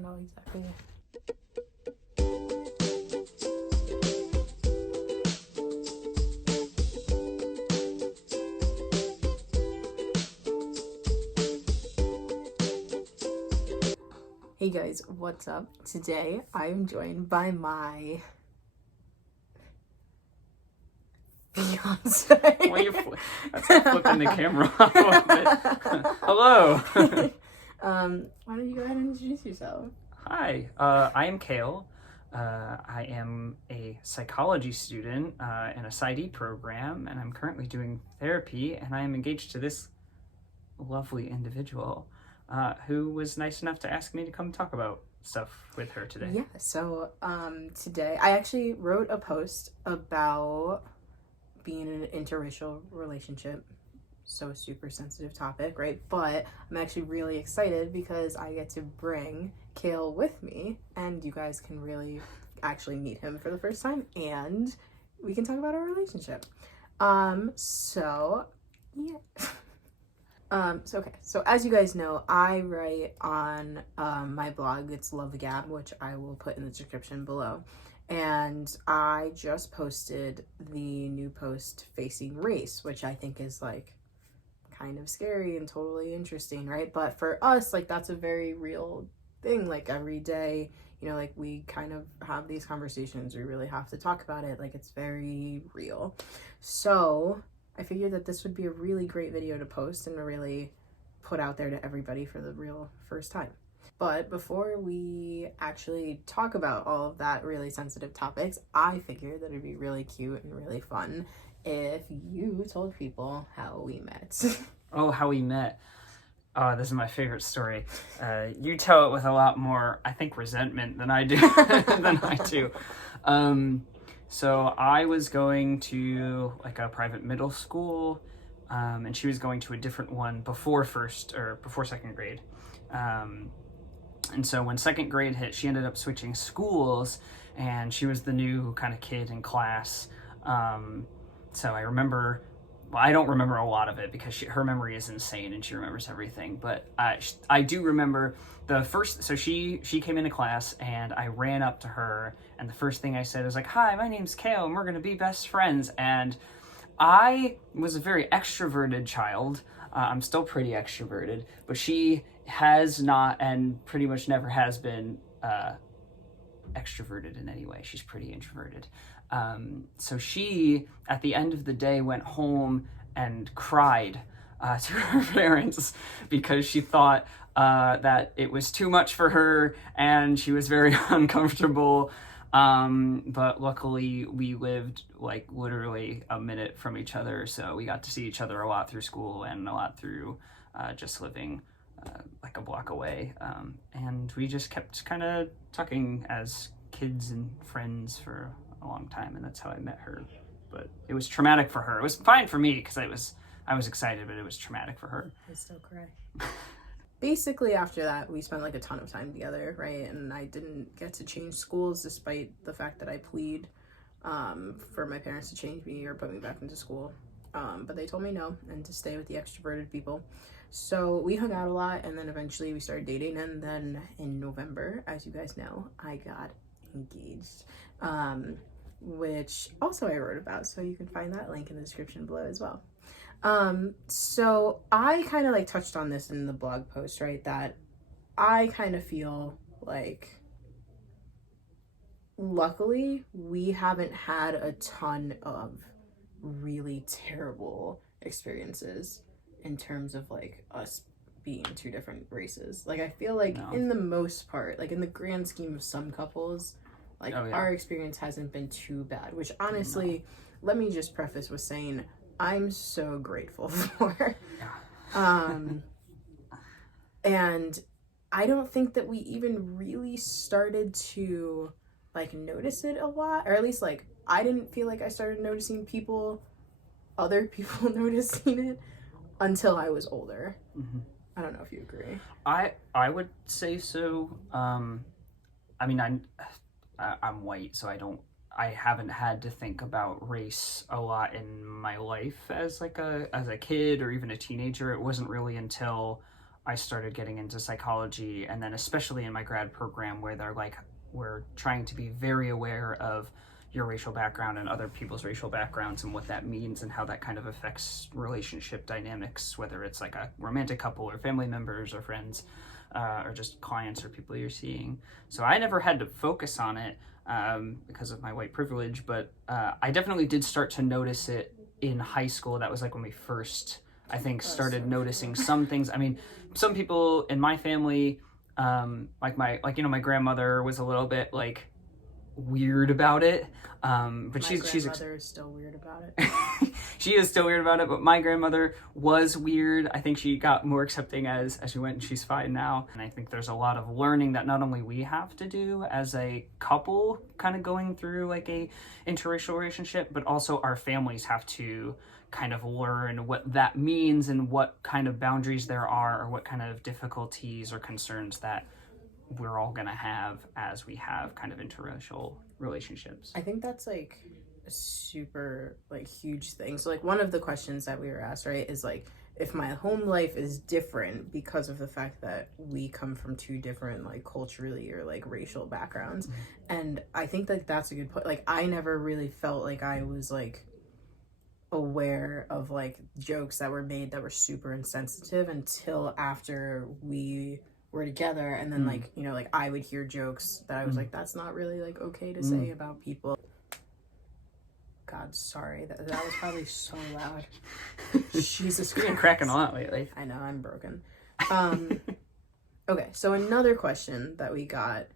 don't know exactly. Hey guys, what's up? Today I'm joined by my fiance. Why are you that's like flipping the camera off a little bit. Hello. Why don't you go ahead and introduce yourself? Hi, I am Kale. I am a psychology student in a PsyD program, and I'm currently doing therapy, and I am engaged to this lovely individual who was nice enough to ask me to come talk about stuff with her today. Yeah, so today I actually wrote a post about being in an interracial relationship. So super sensitive topic, right? But I'm actually really excited because I get to bring Kale with me, and you guys can really actually meet him for the first time, and we can talk about our relationship. So yeah. So as you guys know, I write on my blog. It's Love the Gab, which I will put in the description below. And I just posted the new post facing race, which I think is like kind of scary and totally interesting, right? But for us, like, that's a very real thing. Like, every day, you know, like, we kind of have these conversations. We really have to talk about it. Like, it's very real. So I figured that this would be a really great video to post and to really put out there to everybody for the real first time. But before we actually talk about all of that really sensitive topics, I figured that it'd be really cute and really fun if you told people how we met. Oh, how we met. Oh, this is my favorite story. You tell it with a lot more, I think, resentment than I do. So I was going to like a private middle school, and she was going to a different one before second grade. And so when second grade hit, she ended up switching schools, and she was the new kind of kid in class. So I remember, well, I don't remember a lot of it because her memory is insane and she remembers everything. But I do remember the first, so she came into class and I ran up to her, and the first thing I said was like, "Hi, my name's Kale and we're going to be best friends." And I was a very extroverted child. I'm still pretty extroverted, but she has not and pretty much never has been extroverted in any way. She's pretty introverted. So she, at the end of the day, went home and cried to her parents because she thought that it was too much for her and she was very uncomfortable. But luckily we lived like literally a minute from each other, so we got to see each other a lot through school and a lot through just living like a block away. And we just kept kind of talking as kids and friends for a long time, and that's how I met her. But it was traumatic for her. It was fine for me because I was excited, but it was traumatic for her. I still cry. Basically, after that, we spent like a ton of time together, right? And I didn't get to change schools despite the fact that I plead for my parents to change me or put me back into school. But they told me no and to stay with the extroverted people. So we hung out a lot, and then eventually we started dating. And then in November, as you guys know, I got engaged, which also I wrote about. So you can find that link in the description below as well. So I kind of like touched on this in the blog post, right? That I kind of feel like, luckily, we haven't had a ton of really terrible experiences in terms of like us being two different races. Like, I feel like in the most part, like in the grand scheme of some couples, like our experience hasn't been too bad, which honestly, let me just preface with saying I'm so grateful for. And I don't think that we even really started to like notice it a lot, or at least like I didn't feel like I started noticing other people noticing it until I was older. Mm-hmm. I don't know if you agree. I would say so. I mean, I'm white, so I haven't had to think about race a lot in my life as a kid or even a teenager. It wasn't really until I started getting into psychology, and then especially in my grad program where they're like, we're trying to be very aware of your racial background and other people's racial backgrounds and what that means and how that kind of affects relationship dynamics, whether it's like a romantic couple or family members or friends, or just clients or people you're seeing. So I never had to focus on it because of my white privilege, but I definitely did start to notice it in high school. That was like when we first, I think, started noticing some things. I mean, some people in my family, my grandmother was a little bit like weird about it, but she's grandmother is still weird about it. she is still weird about it, but my grandmother was weird. I think she got more accepting as she went, and she's fine now. And I think there's a lot of learning that not only we have to do as a couple kind of going through like a interracial relationship, but also our families have to kind of learn what that means and what kind of boundaries there are, or what kind of difficulties or concerns that we're all gonna have as we have kind of interracial relationships. I think that's like a super like huge thing. So like one of the questions that we were asked, right, is like, if my home life is different because of the fact that we come from two different like culturally or like racial backgrounds. And I think that that's a good point. Like I never really felt like I was like aware of like jokes that were made that were super insensitive until after we were together, and then like, you know, like I would hear jokes that I was like, that's not really like okay to say about people. God, sorry, that was probably so loud. Jesus Christ. You've been cracking a lot lately. I know, I'm broken. Okay, so another question that we got,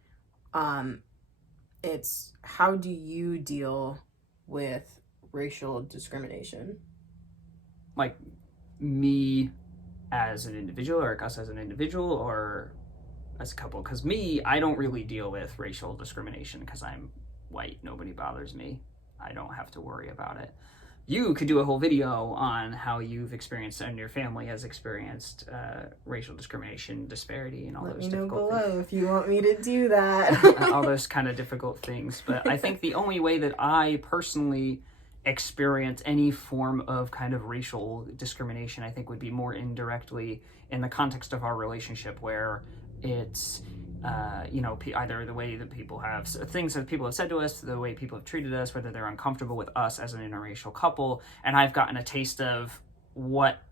it's how do you deal with racial discrimination? Like me as an individual, or us as an individual, or as a couple? Because me, I don't really deal with racial discrimination because I'm white. Nobody bothers me. I don't have to worry about it. You could do a whole video on how you've experienced and your family has experienced racial discrimination, disparity, and all those difficult Let me know below if you want me to do that. all those kind of difficult things. But I think the only way that I personally experience any form of kind of racial discrimination, I think, would be more indirectly in the context of our relationship, where it's either the way that people have things that people have said to us, the way people have treated us, whether they're uncomfortable with us as an interracial couple. And I've gotten a taste of what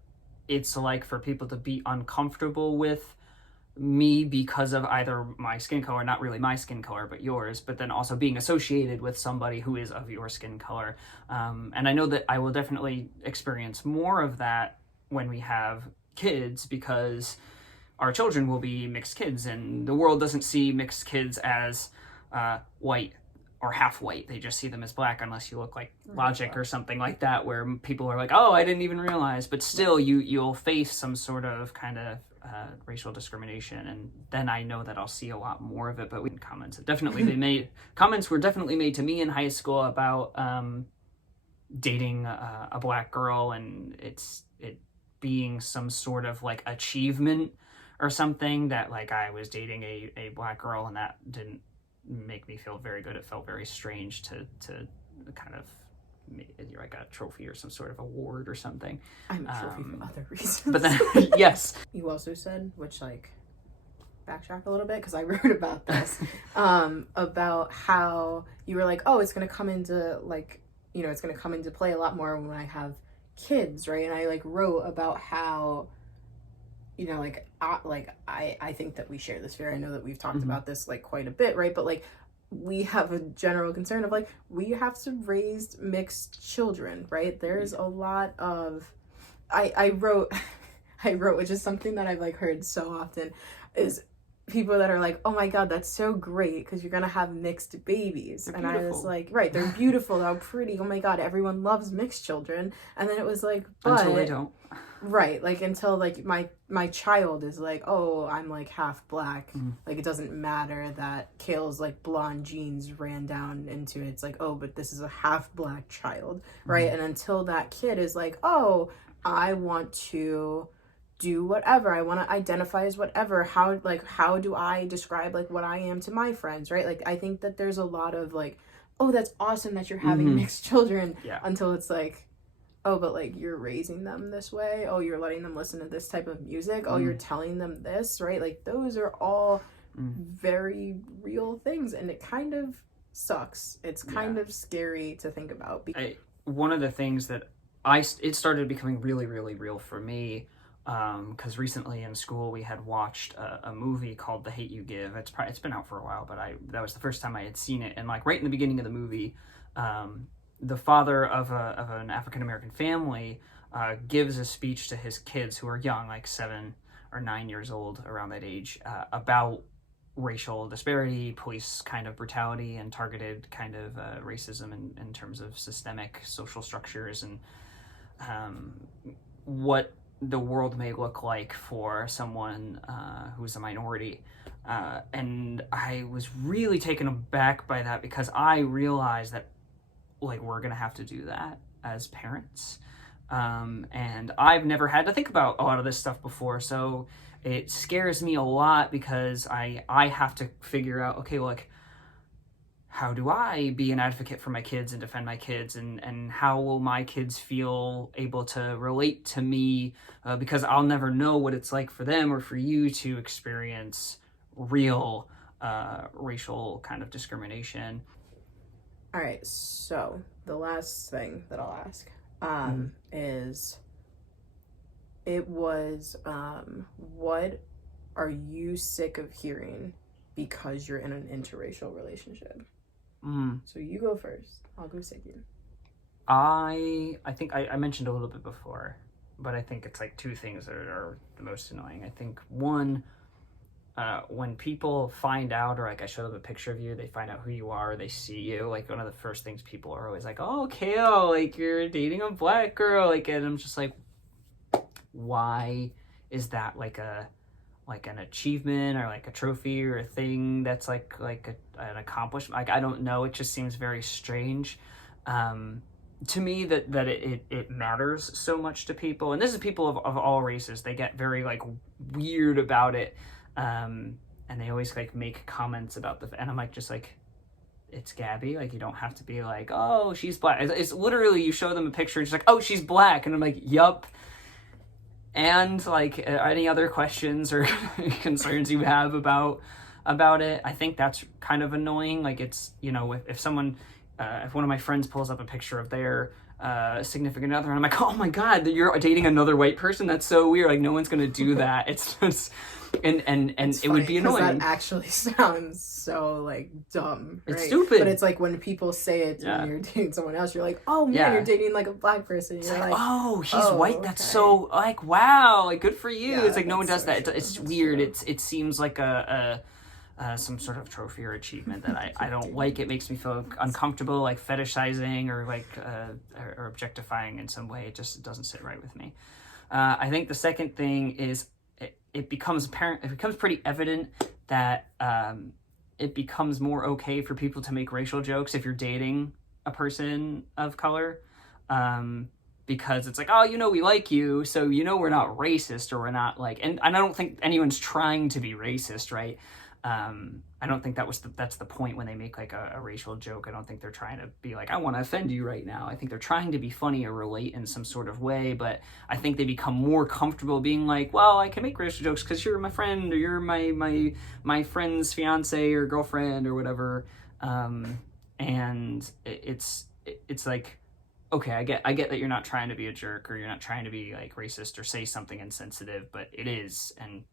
it's like for people to be uncomfortable with me because of either my skin color, not really my skin color, but yours, but then also being associated with somebody who is of your skin color. And I know that I will definitely experience more of that when we have kids, because our children will be mixed kids, and the world doesn't see mixed kids as white or half white. They just see them as black, unless you look like Logic or something like that, where people are like, oh, I didn't even realize. But still, you'll face some sort of kind of racial discrimination, and then I know that I'll see a lot more of it. But comments have definitely been made. Comments were definitely made to me in high school about dating a black girl, and it being some sort of like achievement or something, that like I was dating a black girl, and that didn't make me feel very good. It felt very strange to kind of like a trophy or some sort of award or something. I'm a trophy for other reasons. But then, yes. You also said, which like, backtrack a little bit, because I wrote about this, about how you were like, oh, it's going to come into like, you know, it's going to come into play a lot more when I have kids, right? And I like wrote about how, you know, like I think that we share this fear. I know that we've talked about this like quite a bit, right? But like we have a general concern of like, we have to raise mixed children, right? There's a lot of, I wrote, which is something that I've like heard so often, is people that are like, oh my God, that's so great, because you're gonna have mixed babies. They're and beautiful. I was like, right, they're beautiful, how pretty, oh my God, everyone loves mixed children. And then it was like, but until they don't. Right, like until like my child is like, oh, I'm like half black, like it doesn't matter that Kale's like blonde jeans ran down into it. It's like, oh, but this is a half black child, right? And until that kid is like, oh, I want to do whatever, I want to identify as whatever, how do I describe like what I am to my friends, right? Like I think that there's a lot of like, oh, that's awesome that you're having mixed children, until it's like, oh, but like you're raising them this way, oh, you're letting them listen to this type of music, oh, you're telling them this, right? Like those are all very real things, and it kind of sucks. It's kind of scary to think about. One of the things that it started becoming really, really real for me, because recently in school we had watched a movie called The Hate You Give. It's been out for a while, but that was the first time I had seen it. And like right in the beginning of the movie, the father of an African American family gives a speech to his kids who are young, like 7 or 9 years old, around that age, about racial disparity, police kind of brutality, and targeted kind of racism in terms of systemic social structures, and what the world may look like for someone who's a minority. And I was really taken aback by that, because I realized that like we're gonna have to do that as parents. And I've never had to think about a lot of this stuff before, so it scares me a lot, because I have to figure out, okay, like, how do I be an advocate for my kids and defend my kids, and how will my kids feel able to relate to me, because I'll never know what it's like for them or for you to experience real racial kind of discrimination. All right, so the last thing that I'll ask is, it was, what are you sick of hearing because you're in an interracial relationship? So you go first. I'll go second. I think I mentioned a little bit before, but I think it's like two things that are the most annoying. I think one, when people find out, or like I show them a picture of you, they find out who you are, they see you, like one of the first things people are always like, oh, Kale, like you're dating a black girl, like, and I'm just like, why is that like an achievement or like a trophy or a thing that's like an accomplishment? Like, I don't know, it just seems very strange to me that it matters so much to people. And this is people of all races. They get very like weird about it, and they always like make comments about and I'm like, just like, it's Gabby, like you don't have to be like, oh, she's black. It's literally, you show them a picture and she's like, oh, she's black, and I'm like, yup. And like, any other questions or concerns you have about it, I think that's kind of annoying. Like, it's, you know, if someone, if one of my friends pulls up a picture of their significant other, and I'm like, oh my god, you're dating another white person, that's so weird, like no one's gonna do that. It's just, and it would be annoying. That actually sounds so like dumb, right? It's stupid. But it's like when people say it when you're dating someone else, you're like, oh man, you're dating like a black person. You're like, oh, he's white. Okay. That's so like, wow, like good for you. Yeah, it's like no one does that. True. It's weird. It seems like some sort of trophy or achievement that I don't like. It makes me feel uncomfortable, like fetishizing or like or objectifying in some way. It just doesn't sit right with me. I think the second thing is it becomes apparent. It becomes pretty evident that it becomes more okay for people to make racial jokes if you're dating a person of color, because it's like, oh, you know, we like you, so you know we're not racist, or we're not like, and I don't think anyone's trying to be racist, right? I don't think that's the point when they make like a racial joke. I don't think they're trying to be like, I want to offend you right now. I think they're trying to be funny or relate in some sort of way, but I think they become more comfortable being like, well, I can make racial jokes because you're my friend, or you're my friend's fiance or girlfriend or whatever. And it's like, okay, I get that you're not trying to be a jerk, or you're not trying to be like racist or say something insensitive, but it is, and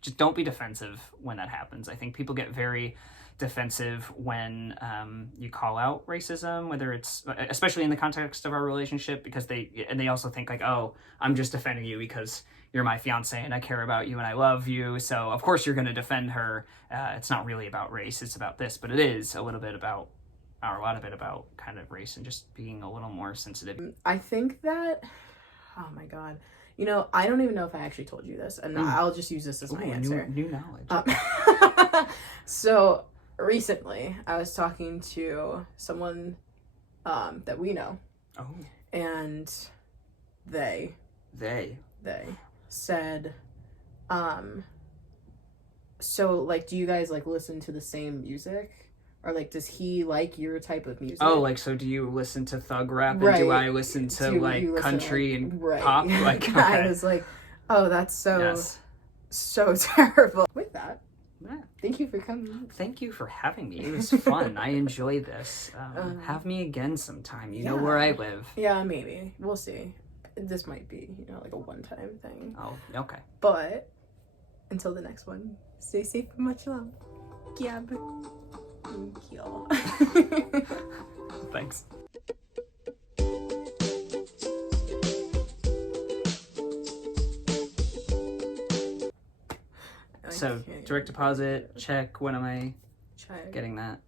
just don't be defensive when that happens. I think people get very defensive when you call out racism, whether it's, especially in the context of our relationship, because they also think like, oh, I'm just defending you because you're my fiance and I care about you and I love you, so of course you're going to defend her. It's not really about race, it's about this, but it is a lot of it about kind of race and just being a little more sensitive. I think that, oh my god, you know, I don't even know if I actually told you this, and I'll just use this as my answer. New knowledge. So recently, I was talking to someone that we know, and they said, so like, do you guys like listen to the same music? Or like, does he like your type of music? Oh, like, so do you listen to thug rap, and Right. do I listen to Do like you listen, country and right. pop? Like, okay. I was like, oh, that's so Yes. so terrible. With that, Yeah. thank you for coming. Thank you for having me. It was fun. I enjoy this. Have me again sometime. You know where I live. Yeah, maybe. We'll see. This might be, you know, like a one-time thing. Oh, okay. But until the next one, stay safe and much love. Gab. Thank you. Thanks. So, direct deposit, check. When am I getting that?